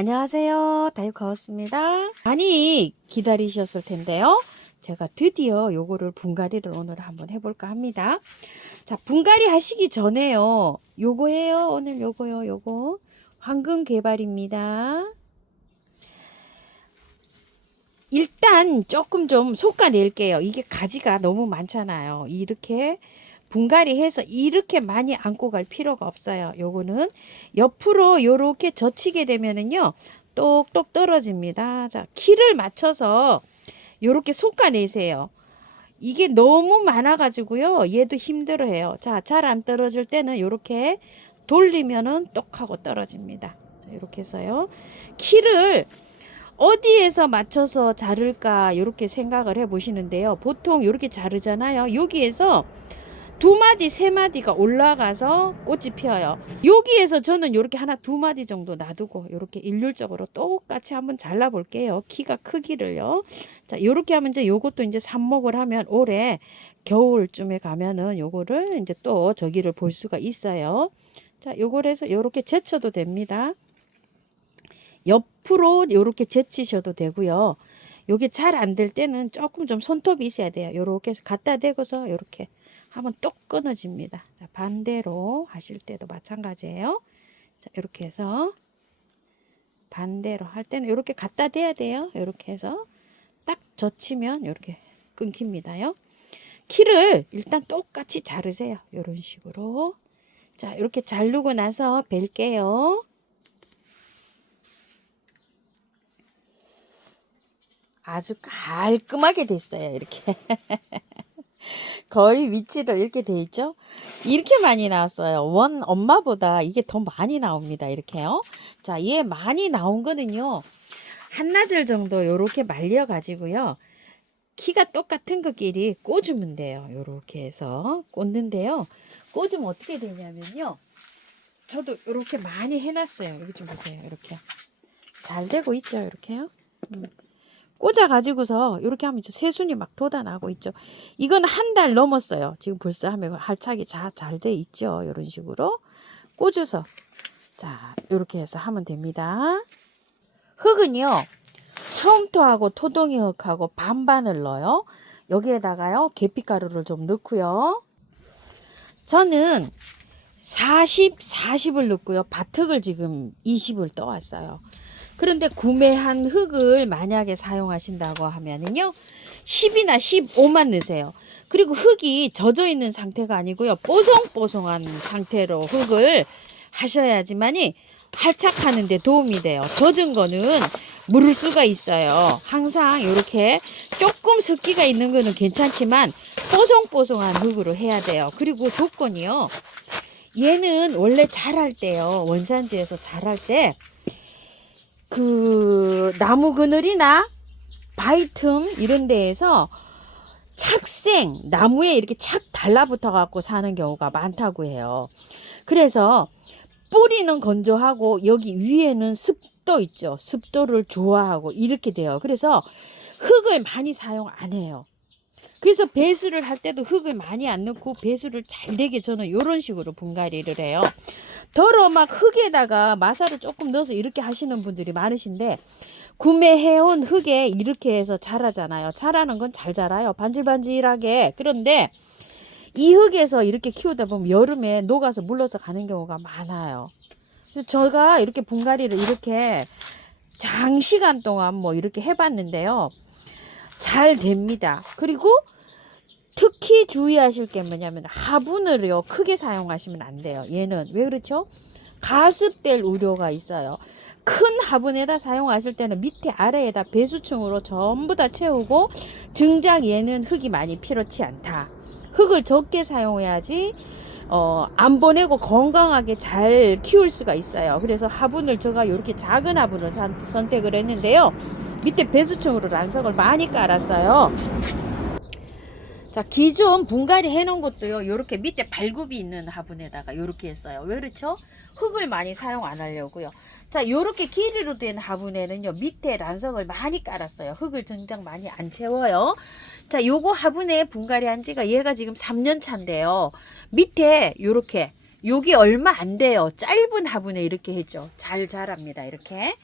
안녕하세요. 다육하우스입니다. 많이 기다리셨을 텐데요. 제가 드디어 요거를 분갈이를 오늘 한번 해볼까 합니다. 자, 분갈이 하시기 전에요. 요거예요. 오늘 요거요. 요거 황금 개발입니다. 일단 조금 좀 솎아낼게요. 이게 가지가 너무 많잖아요. 이렇게 분갈이 해서 이렇게 많이 안고 갈 필요가 없어요. 요거는 옆으로 요렇게 젖히게 되면은요 똑똑 떨어집니다. 자, 키를 맞춰서 요렇게 솎아내세요. 이게 너무 많아 가지고요 얘도 힘들어해요. 자, 잘 안 떨어질 때는 요렇게 돌리면은 똑하고 떨어집니다. 자, 이렇게 해서요 키를 어디에서 맞춰서 자를까 이렇게 생각을 해 보시는데요. 보통 이렇게 자르잖아요. 여기에서 두 마디 세 마디가 올라가서 꽃이 피어요. 여기에서 저는 이렇게 하나 두 마디 정도 놔두고 이렇게 일률적으로 똑같이 한번 잘라 볼게요. 키가 크기를요. 자, 이렇게 하면 이제 요것도 이제 삽목을 하면 올해 겨울쯤에 가면은 요거를 이제 또 저기를 볼 수가 있어요. 자, 요걸 해서 이렇게 제쳐도 됩니다. 옆으로 이렇게 제치셔도 되고요. 요게 잘 안 될 때는 조금 좀 손톱이 있어야 돼요. 요렇게 갖다 대고서 이렇게 하면 똑 끊어집니다. 자, 반대로 하실 때도 마찬가지예요. 자, 이렇게 해서 반대로 할 때는 이렇게 갖다 대야 돼요. 이렇게 해서 딱 젖히면 이렇게 끊깁니다요. 키를 일단 똑같이 자르세요. 이런 식으로. 자, 이렇게 자르고 나서 벨게요. 아주 깔끔하게 됐어요. 이렇게 거의 위치를 이렇게 돼 있죠. 이렇게 많이 나왔어요. 원 엄마보다 이게 더 많이 나옵니다. 이렇게요. 자, 얘 많이 나온 거는요 한나절 정도 요렇게 말려 가지고요 키가 똑같은 것끼리 꽂으면 돼요. 요렇게 해서 꽂는데요. 꽂으면 어떻게 되냐면요, 저도 요렇게 많이 해놨어요. 여기 좀 보세요. 이렇게 잘 되고 있죠. 이렇게요. 꽂아 가지고서 이렇게 하면 새순이 막 돋아나고 있죠. 이건 한 달 넘었어요. 지금 벌써 하면 활착이 잘 돼 있죠. 이런 식으로 꽂아서 자, 이렇게 해서 하면 됩니다. 흙은요 처음토하고 토동이 흙하고 반반을 넣어요. 여기에다가요 계피가루를 좀 넣고요. 저는 40을 넣고요. 밭흙을 지금 20을 떠왔어요. 그런데 구매한 흙을 만약에 사용하신다고 하면은요 10이나 15만 넣으세요. 그리고 흙이 젖어 있는 상태가 아니고요 뽀송뽀송한 상태로 흙을 하셔야지만이 활착하는 데 도움이 돼요. 젖은 거는 물을 수가 있어요. 항상 이렇게 조금 습기가 있는 거는 괜찮지만 뽀송뽀송한 흙으로 해야 돼요. 그리고 조건이요, 얘는 원래 자랄 때요 원산지에서 자랄 때 그 나무 그늘이나 바위 틈 이런 데에서 착생 나무에 이렇게 착 달라붙어 갖고 사는 경우가 많다고 해요. 그래서 뿌리는 건조하고 여기 위에는 습도 있죠. 습도를 좋아하고 이렇게 돼요. 그래서 흙을 많이 사용 안 해요. 그래서 배수를 할 때도 흙을 많이 안 넣고 배수를 잘 되게 저는 이런 식으로 분갈이를 해요. 더러 막 흙에다가 마사를 조금 넣어서 이렇게 하시는 분들이 많으신데, 구매해온 흙에 이렇게 해서 자라잖아요. 자라는 건 잘 자라요. 반질반질하게. 그런데 이 흙에서 이렇게 키우다 보면 여름에 녹아서 물러서 가는 경우가 많아요. 그래서 제가 이렇게 분갈이를 이렇게 장시간 동안 뭐 이렇게 해봤는데요 잘 됩니다. 그리고 특히 주의하실 게 뭐냐면 화분을요 크게 사용하시면 안 돼요. 얘는 왜 그렇죠? 가습될 우려가 있어요. 큰 화분에다 사용하실 때는 밑에 아래에다 배수층으로 전부 다 채우고, 정작 얘는 흙이 많이 필요치 않다. 흙을 적게 사용해야지 안 보내고 건강하게 잘 키울 수가 있어요. 그래서 화분을 제가 이렇게 작은 화분을 선택을 했는데요 밑에 배수층으로 란석을 많이 깔았어요. 자, 기존 분갈이 해놓은 것도요 요렇게 밑에 발굽이 있는 화분에다가 요렇게 했어요. 왜 그렇죠? 흙을 많이 사용 안 하려고요. 자, 요렇게 길이로 된 화분에는요 밑에 란석을 많이 깔았어요. 흙을 정작 많이 안 채워요. 자, 요거 화분에 분갈이 한 지가 얘가 지금 3년 차인데요 밑에 요렇게 여기 얼마 안 돼요. 짧은 화분에 이렇게 했죠. 잘 자랍니다. 이렇게.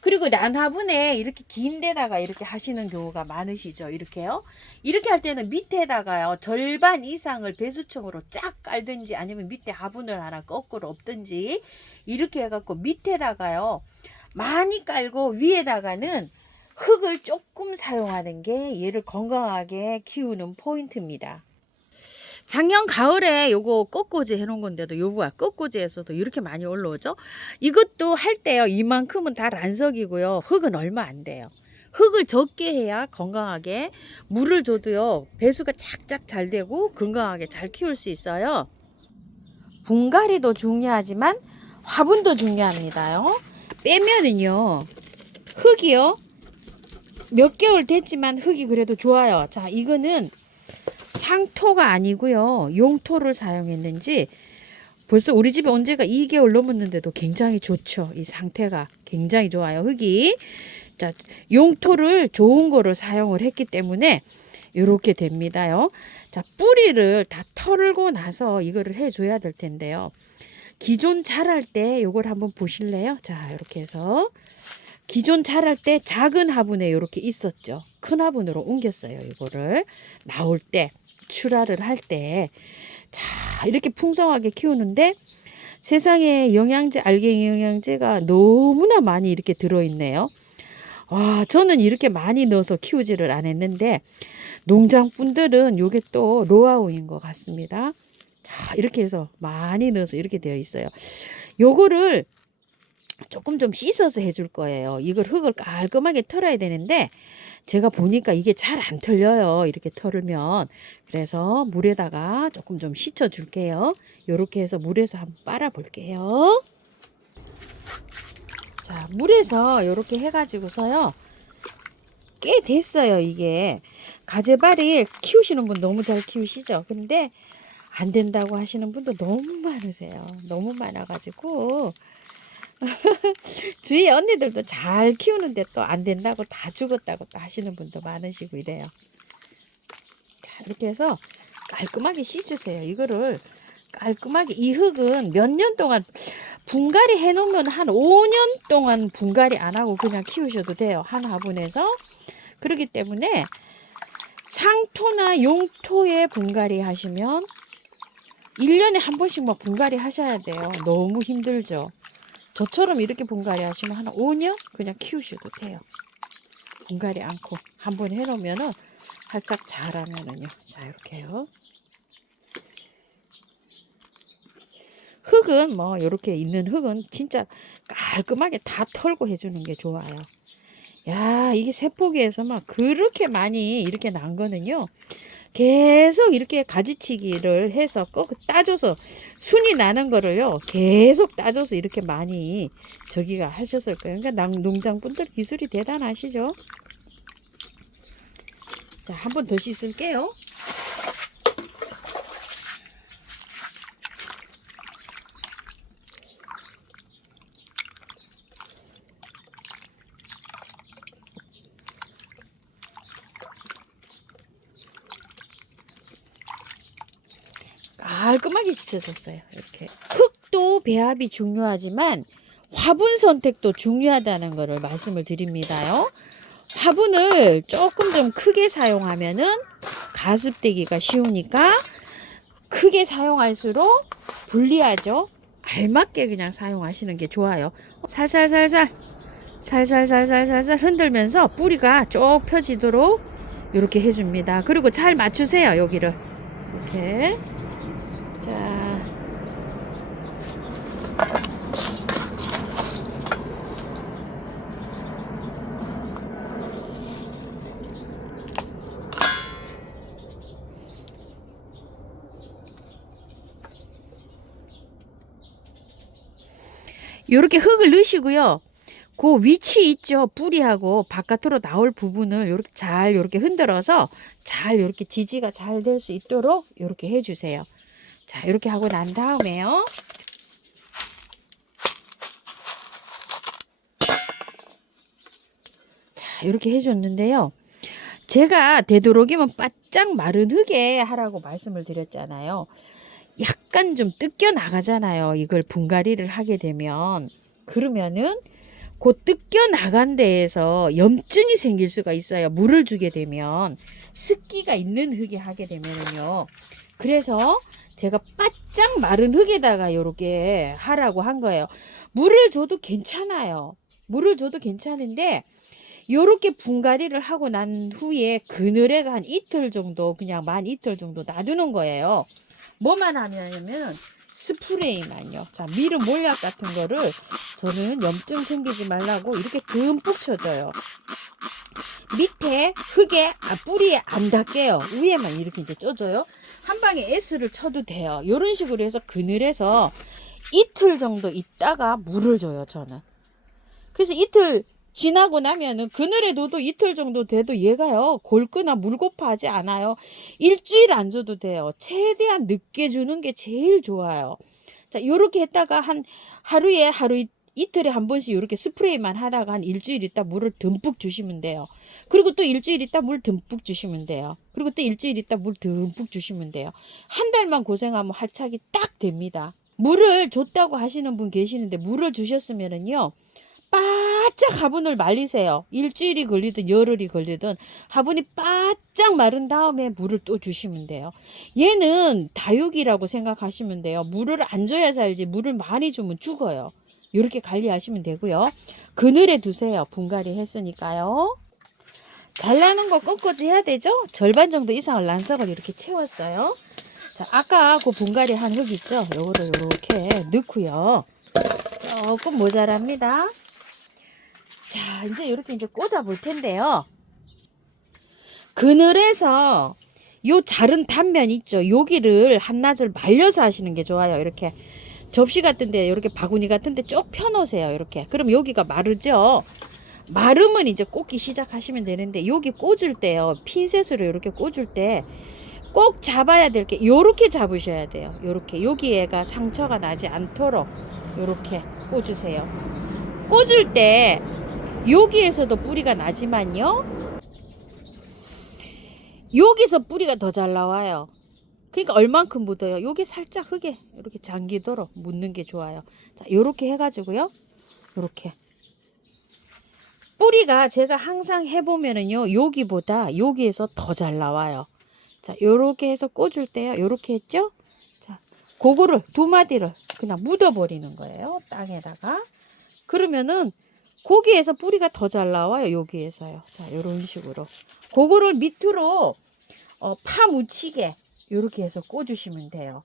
그리고 난 화분에 이렇게 긴 데다가 이렇게 하시는 경우가 많으시죠. 이렇게요. 이렇게 할 때는 밑에다가요. 절반 이상을 배수청으로 쫙 깔든지 아니면 밑에 화분을 하나 거꾸로 엎든지 이렇게 해갖고 밑에다가요. 많이 깔고 위에다가는 흙을 조금 사용하는 게 얘를 건강하게 키우는 포인트입니다. 작년 가을에 요거 꽃꽂이 해놓은 건데도 요거야 꽃꽂이에서도 이렇게 많이 올라오죠. 이것도 할 때요 이만큼은 다 란석이고요. 흙은 얼마 안 돼요. 흙을 적게 해야 건강하게 물을 줘도요 배수가 착착 잘 되고 건강하게 잘 키울 수 있어요. 분갈이도 중요하지만 화분도 중요합니다요. 빼면은요 흙이요 몇 개월 됐지만 흙이 그래도 좋아요. 자, 이거는 상토가 아니고요. 용토를 사용했는지 벌써 우리 집에 온 지가 2개월 넘었는데도 굉장히 좋죠. 이 상태가 굉장히 좋아요. 흙이. 자, 용토를 좋은 거를 사용을 했기 때문에 이렇게 됩니다요. 자, 뿌리를 다 털고 나서 이거를 해줘야 될 텐데요. 기존 자랄 때 이걸 한번 보실래요? 자, 이렇게 해서 기존 자랄 때 작은 화분에 이렇게 있었죠. 큰 화분으로 옮겼어요. 이거를 나올 때 출하를 할 때 자 이렇게 풍성하게 키우는데 세상에 영양제 알갱이 영양제가 너무나 많이 이렇게 들어있네요. 와 저는 이렇게 많이 넣어서 키우지를 안 했는데 농장분들은 이게 또 노하우인 것 같습니다. 자 이렇게 해서 많이 넣어서 이렇게 되어 있어요. 요거를 조금 좀 씻어서 해줄 거예요. 이걸 흙을 깔끔하게 털어야 되는데 제가 보니까 이게 잘 안 털려요. 이렇게 털으면. 그래서 물에다가 조금 좀 씻어 줄게요. 이렇게 해서 물에서 한번 빨아 볼게요. 자, 물에서 이렇게 해가지고서요. 꽤 됐어요. 이게 가재발이 키우시는 분 너무 잘 키우시죠. 근데 안 된다고 하시는 분도 너무 많으세요. 너무 많아가지고 주위 언니들도 잘 키우는데 또 안 된다고 다 죽었다고 또 하시는 분도 많으시고 이래요. 자, 이렇게 해서 깔끔하게 씻으세요. 이거를 깔끔하게 이 흙은 몇 년 동안 분갈이 해놓으면 한 5년 동안 분갈이 안 하고 그냥 키우셔도 돼요. 한 화분에서. 그렇기 때문에 상토나 용토에 분갈이 하시면 1년에 한 번씩 막 분갈이 하셔야 돼요. 너무 힘들죠. 저처럼 이렇게 분갈이 하시면 한 5년 그냥 키우셔도 돼요. 분갈이 않고 한번 해놓으면은 살짝 자라면은요. 자 이렇게요. 흙은 뭐 이렇게 있는 흙은 진짜 깔끔하게 다 털고 해주는 게 좋아요. 야 이게 세포기에서 막 그렇게 많이 이렇게 난 거는요. 계속 이렇게 가지치기를 해서 꼭 따줘서 순이 나는 거를요 계속 따줘서 이렇게 많이 저기가 하셨을 거예요. 그러니까 농장분들 기술이 대단하시죠. 자, 한 번 더 씻을게요. 깔끔하게 씻어졌어요. 이렇게 흙도 배합이 중요하지만 화분 선택도 중요하다는 것을 말씀을 드립니다요. 화분을 조금 좀 크게 사용하면은 가습되기가 쉬우니까 크게 사용할수록 불리하죠. 알맞게 그냥 사용하시는 게 좋아요. 살살살살 살살살살살살 흔들면서 뿌리가 쭉 펴지도록 이렇게 해줍니다. 그리고 잘 맞추세요. 여기를 이렇게 자 이렇게 흙을 넣으시고요. 그 위치 있죠. 뿌리하고 바깥으로 나올 부분을 이렇게 잘 이렇게 흔들어서 잘 이렇게 지지가 잘 될 수 있도록 이렇게 해주세요. 자, 이렇게 하고 난 다음에요. 자, 이렇게 해줬는데요. 제가 되도록이면 바짝 마른 흙에 하라고 말씀을 드렸잖아요. 약간 좀 뜯겨 나가잖아요. 이걸 분갈이를 하게 되면. 그러면은 그 뜯겨 나간 데에서 염증이 생길 수가 있어요. 물을 주게 되면 습기가 있는 흙에 하게 되면은요. 그래서 제가 바짝 마른 흙에다가 요렇게 하라고 한 거예요. 물을 줘도 괜찮아요. 물을 줘도 괜찮은데 요렇게 분갈이를 하고 난 후에 그늘에서 한 이틀 정도, 그냥 만 이틀 정도 놔두는 거예요. 뭐만 하냐면 스프레이만요. 자, 미름 몰약 같은 거를 저는 염증 생기지 말라고 이렇게 듬뿍 쳐줘요. 밑에 흙에 뿌리에 안 닿게요. 위에만 이렇게 이제 쪄줘요. 한 방에 S를 쳐도 돼요. 이런 식으로 해서 그늘에서 이틀 정도 있다가 물을 줘요. 저는. 그래서 이틀 지나고 나면은 그늘에 둬도 이틀 정도 돼도 얘가요 골거나 물고파하지 않아요. 일주일 안 줘도 돼요. 최대한 늦게 주는 게 제일 좋아요. 자, 요렇게 했다가 한 하루에 이틀에 한 번씩 이렇게 스프레이만 하다가 한 일주일 있다 물을 듬뿍 주시면 돼요. 그리고 또 일주일 있다 물 듬뿍 주시면 돼요. 그리고 또 일주일 있다 물 듬뿍 주시면 돼요. 한 달만 고생하면 활착이 딱 됩니다. 물을 줬다고 하시는 분 계시는데 물을 주셨으면은요. 바짝 화분을 말리세요. 일주일이 걸리든 열흘이 걸리든 화분이 바짝 마른 다음에 물을 또 주시면 돼요. 얘는 다육이라고 생각하시면 돼요. 물을 안 줘야 살지 물을 많이 주면 죽어요. 이렇게 관리하시면 되고요. 그늘에 두세요. 분갈이 했으니까요. 잘라놓은 거 끝까지 해야 되죠? 절반 정도 이상을 난석을 이렇게 채웠어요. 자, 아까 그 분갈이 한 흙 있죠? 요거를 이렇게 넣고요. 조금 모자랍니다. 자, 이제 이렇게 이제 꽂아 볼 텐데요. 그늘에서 요 자른 단면 있죠? 여기를 한낮을 말려서 하시는 게 좋아요. 이렇게 접시 같은데, 이렇게 바구니 같은데 쭉 펴놓으세요. 이렇게. 그럼 여기가 마르죠? 마르면 이제 꽂기 시작하시면 되는데, 여기 꽂을 때요. 핀셋으로 이렇게 꽂을 때 꼭 잡아야 될 게, 요렇게 잡으셔야 돼요. 요렇게. 여기에가 상처가 나지 않도록 요렇게 꽂으세요. 꽂을 때, 여기에서도 뿌리가 나지만요. 여기서 뿌리가 더 잘 나와요. 그러니까 얼만큼 묻어요. 여기 살짝 흙에 이렇게 잠기도록 묻는 게 좋아요. 자, 요렇게 해가지고요. 요렇게. 뿌리가 제가 항상 해보면은요. 여기보다 여기에서 더 잘 나와요. 자, 요렇게 해서 꽂을 때요. 요렇게 했죠? 자, 그거를 두 마디를 그냥 묻어버리는 거예요. 땅에다가. 그러면은 거기에서 뿌리가 더 잘 나와요. 여기에서요. 자, 요런 식으로. 그거를 밑으로 파 묻히게 요렇게 해서 꽂으시면 돼요.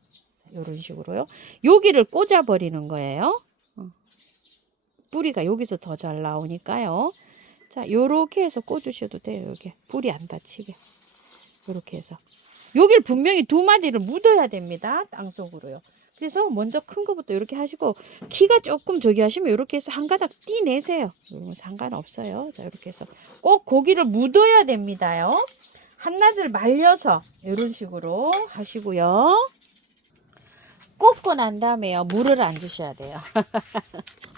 요런 식으로요. 여기를 꽂아 버리는 거예요. 뿌리가 여기서 더 잘 나오니까요. 자, 요렇게 해서 꽂으셔도 돼요. 여기 뿌리 안 다치게. 요렇게 해서. 여기를 분명히 두 마디를 묻어야 됩니다. 땅속으로요. 그래서 먼저 큰 거부터 이렇게 하시고 키가 조금 저기 하시면 이렇게 해서 한 가닥 띠내세요. 이건 상관없어요. 자, 이렇게 해서 꼭 고기를 묻어야 됩니다요. 한낮을 말려서 이런 식으로 하시고요. 꽂고 난 다음에요. 물을 안 주셔야 돼요.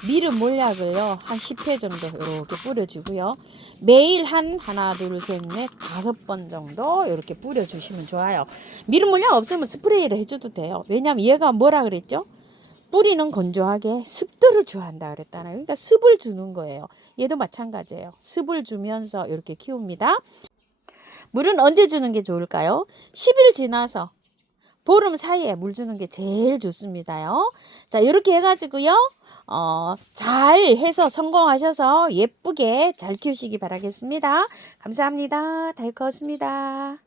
미름 몰약을요. 한 10회 정도 이렇게 뿌려주고요. 매일 하나, 둘, 셋, 넷, 5번 정도 이렇게 뿌려주시면 좋아요. 미름 몰약 없으면 스프레이를 해줘도 돼요. 왜냐면 얘가 뭐라 그랬죠? 뿌리는 건조하게 습도를 좋아한다 그랬잖아요. 그러니까 습을 주는 거예요. 얘도 마찬가지예요. 습을 주면서 이렇게 키웁니다. 물은 언제 주는 게 좋을까요? 10일 지나서 보름 사이에 물 주는 게 제일 좋습니다요. 자, 이렇게 해가지고요. 잘 해서 성공하셔서 예쁘게 잘 키우시기 바라겠습니다. 감사합니다. 다 커졌습니다.